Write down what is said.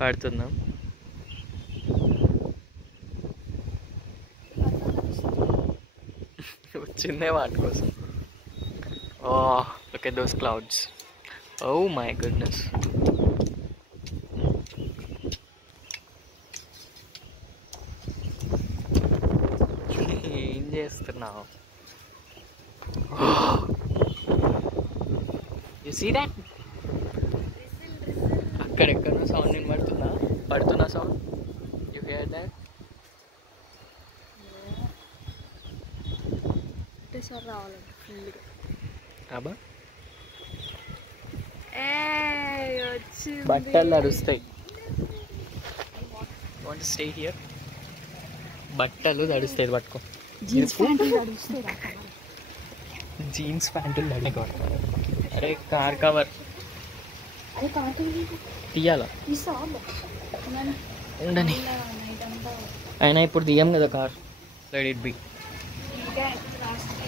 పడుతుందా? వచ్చిందే వాటి కోసం. Oh look at those clouds. Oh my goodness. ఏం చేస్తున్నావు? You see that? అక్కడెక్కడో సౌండ్ వినబడుతుందా? పడుతున్నా సౌండ్? You here that? ఒకటేసారి రావాలండి ఫుల్గా. అబ్బా వచ్చింది. బట్టలు తడుస్తాయి. Want stay here? బట్టలు తడుస్తాయి. పట్టుకో. జీన్స్ ప్యాంట్లు తడుస్తాయి. జీన్స్ ప్యాంటులు తడుకో. అరే కార్ కవర్ అదే కాదు తీయాలా? తీసా ఉండని. నైట్ అంతా అయినా ఇప్పుడు తీయం కదా కార్. Let it be. ఇంకా రాస్తే